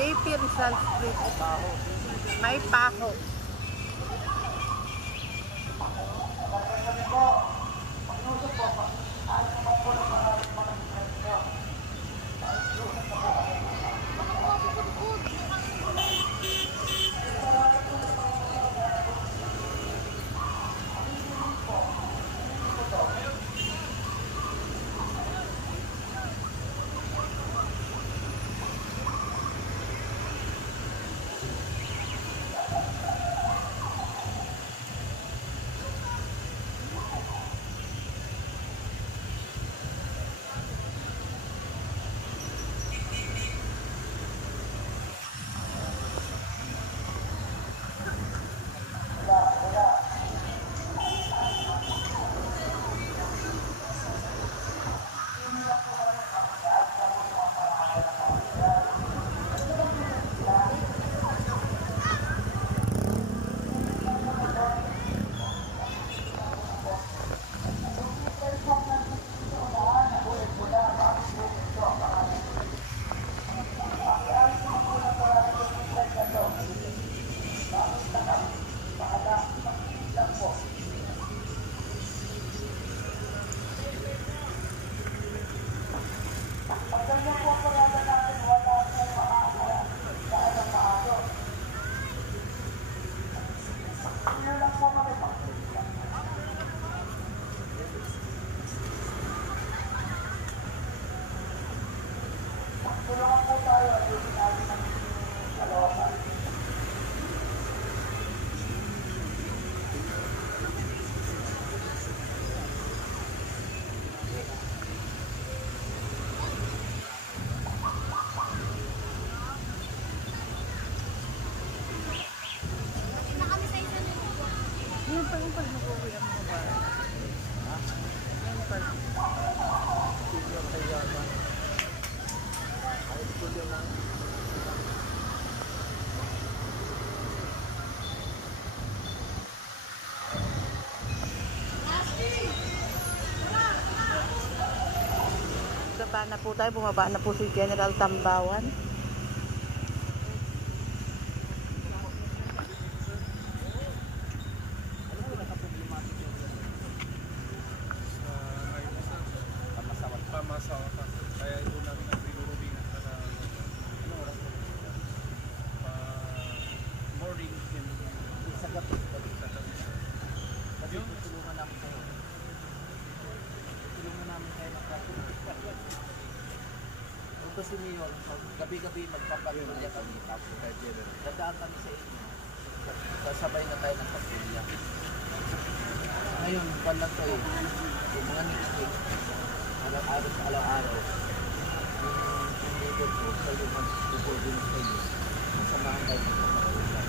JP Rizal Street. May paho. Yan pa yung pag nag-uwi ang mga bara. Ha? Yan pa. Yan pa yata. Ay, ito yun lang. Baba na po tayo. Bumaba na po si General Tambawan. Kaya doon namin ang pinurubingan para ano oras po? Morning sa gabi. Kasi tutulungan namin kayo. Tutulungan namin kayo magkakulong. Ito si Mayor, gabi-gabi magpapatulya kami. Tapos dadaan kami sa inyo. Kasabay na tayo ng pagtulya. Ngayon, palang kayo, yung mga next week, araw-araw sa araw-araw, yung neighbor ko, kayo mag-support sa inyo. Masamahan tayo magpapatulya.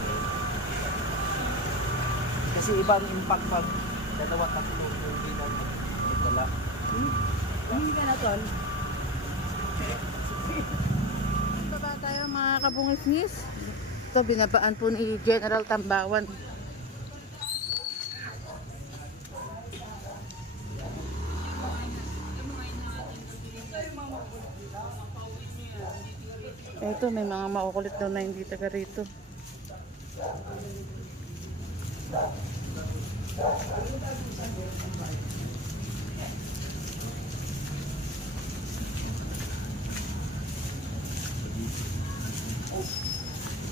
Kasi ibang impact pag dalawa-tatlo hindi na magdala. Hindi ka na tol? Baba tayo mga kabungis-ngis. Ito binabaan po ni General Tambawan. Ito may mga makukulit daw na hindi taga rito.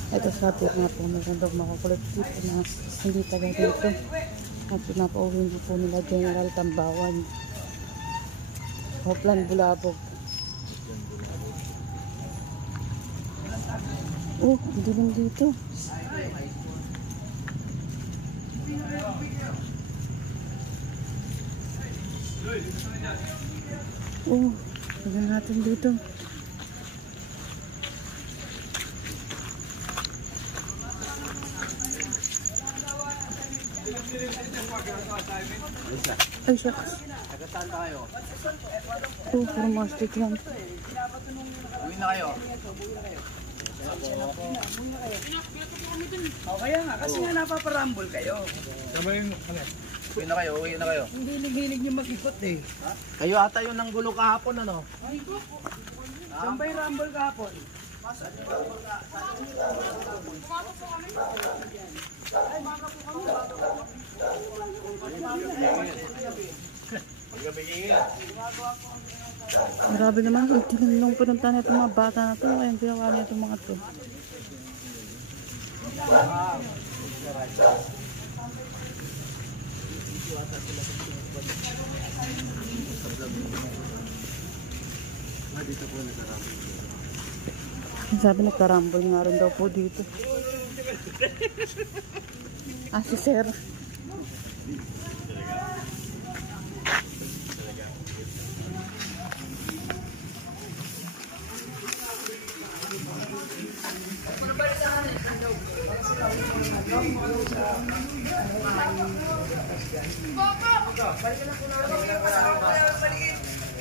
Ito sabi ko nga po meron daw makukulit dito na hindi taga rito. At pinapauwi po nila General Tambawan. Hoplan Bulabog. Oh, hindi lang dito. Oh, tignan natin dito. Ay, shucks. Nagataan tayo. Oh, puro mastic lang. Uwi na kayo. Kaya nga, kasi nga napaparambol kayo. Uwi na kayo, uwi na kayo. Hindi hilig nyo mag-ikot eh. Kayo ata yung nanggulo kahapon, ano? Saan ba yung rumble kahapon? Grabe naman, ang tinanong pinunta na itong mga bata na ito. Ayun, ginawa na itong mga ito. Sabi nagkarambol nga rin daw po dito. Ah, si Sir.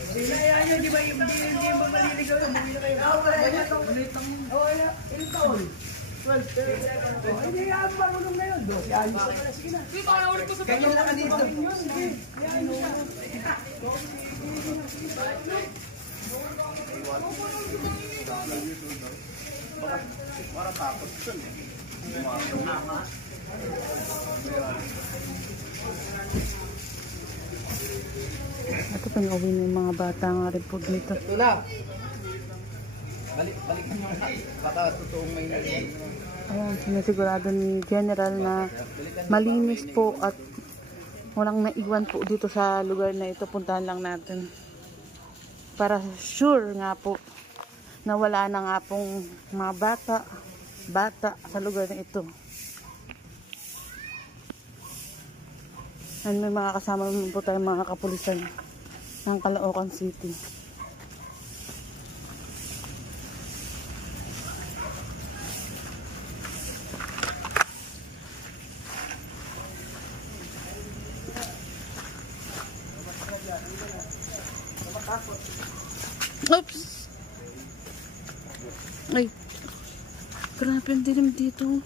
Sinayaan nyo, di ba hindi mo maliligaw? Umuwi na kayo. Ilang taon? 12. Hindi nga ang marunong na yun. 12 anos na pala. Sige na. Ganyan na kanito. Sige. Hayaan mo na. Para takot yun eh. Ito pang-uwi ng mga bata nga rin po dito. Ito na. Balik nyo na. Baka totoong may nalilig. Ayan, sinasigurado ni General na malinis po at walang naiwan po dito sa lugar na ito. Puntahan lang natin. Para sure nga po na wala na nga pong mga bata sa lugar na ito. And may mga kasama naman po tayo mga kapulisan ng Caloocan City. Oops! Ay! Grabe ang dilim dito.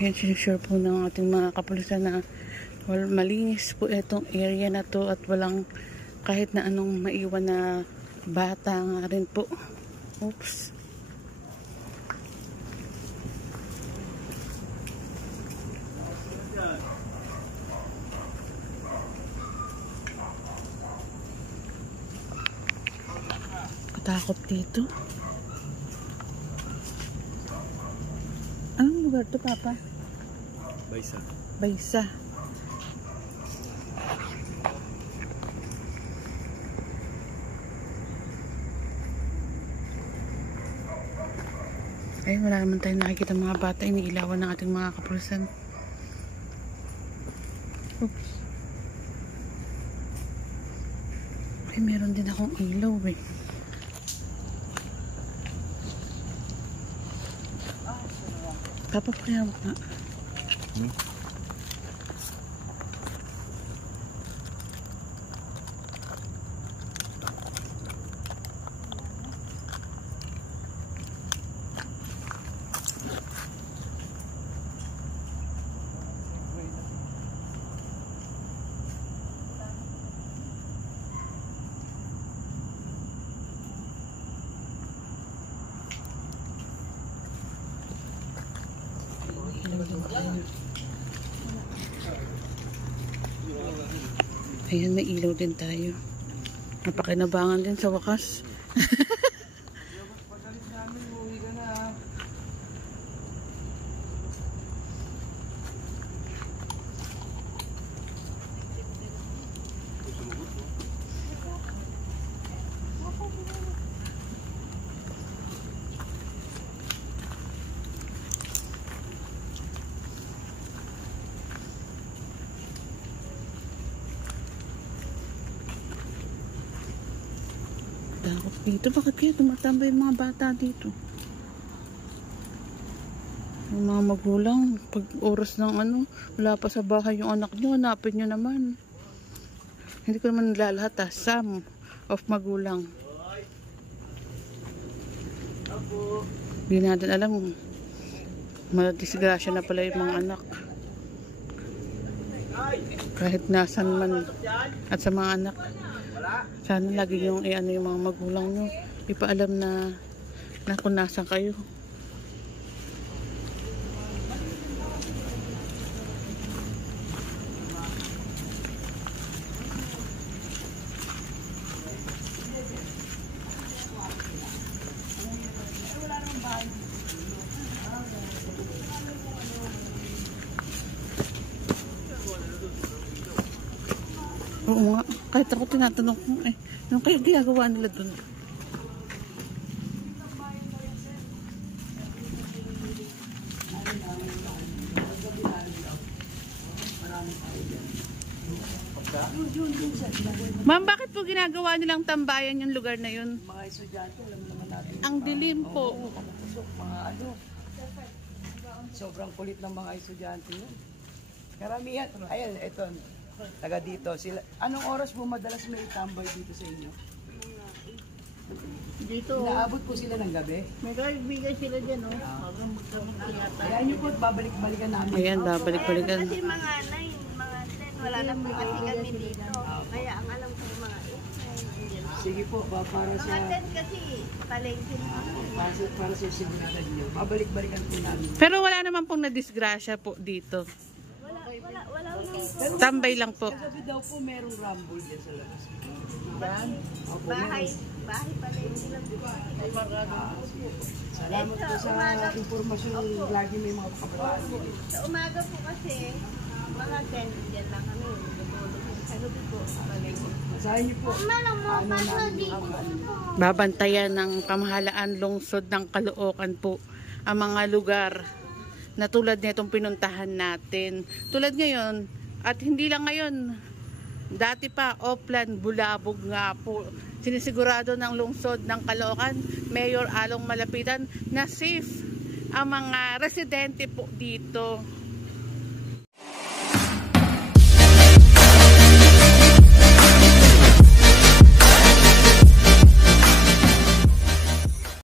Ayan, sinusure po ng ating mga kapulisan na malinis po itong area na to at walang kahit na anong maiwan na bata nga rin po. Oops. Katakot dito. Anong lugar to, Papa? Baysa. Baysa. Ay, wala naman tayong nakikita mga bata. Iniilawan ng ating mga kapulisan. Oops. Ay, meron din akong ilaw eh. Papa, pakiyawak na. Ayan, may ilaw din tayo. Napakinabangan din sa wakas. Takot dito. Bakit kaya tumatambay yung mga bata dito? Yung mga magulang, pag oras ng wala pa sa bahay yung anak nyo, hanapin nyo naman. Hindi ko naman nilalahat ha. Some of magulang. Hindi natin alam. Madisgrasya na pala yung mga anak. Kahit nasan man at sa mga anak. Sana lagi yung ano yung mga magulang nyo. Ipaalam na kung nasan kayo. Oo nga, kahit ako tinatanong ko anong kaya ginagawa nila dun? Ma'am, bakit po ginagawa nilang tambayan yung lugar na yun? Mga estudyante, alam naman natin. Ang dilim po. Kapapusok, mga ano. Sobrang kulit ng mga estudyante yun. Karamihan, ayan, eto, taga dito. Sila, anong oras po madalas may tambay dito sa inyo? Dito, Inaabot po sila ng gabi. may kaibigan sila dyan, oh. Hanggang magkamag tinatay. Kaya nyo po at babalik-balikan namin. Ayan, babalik-balikan. Kasi mga 9, mga 10, wala na po kasi kami dito. Kaya ang alam ko mga 8, 9, Sige po, para sa mga 10 kasi palengke na ako. para sa sigurado niyo. Babalik-balikan po namin. Pero wala naman pong nadisgrasya po dito. Wala po. Tambay lang po. Kagabi daw po merong rumble dyan sa labas. Yan? Opo, Bahay meron. palengke lang po. Salamat po sa impormasyon. Lagi may mga kapabaan. Sa umaga po kasi, mga 10, dyan lang kami. Tutulog sa gabi po. Palengke. Masahin niyo po. Ano namin yung mga Babantayan ng pamahalaan lungsod ng Caloocan po ang mga lugar na tulad nitong pinuntahan natin. Tulad ngayon, at hindi lang ngayon, dati pa, Oplan, Bulabog nga po. Sinisigurado ng lungsod ng Caloocan, Mayor Along Malapitan, na safe ang mga residente po dito.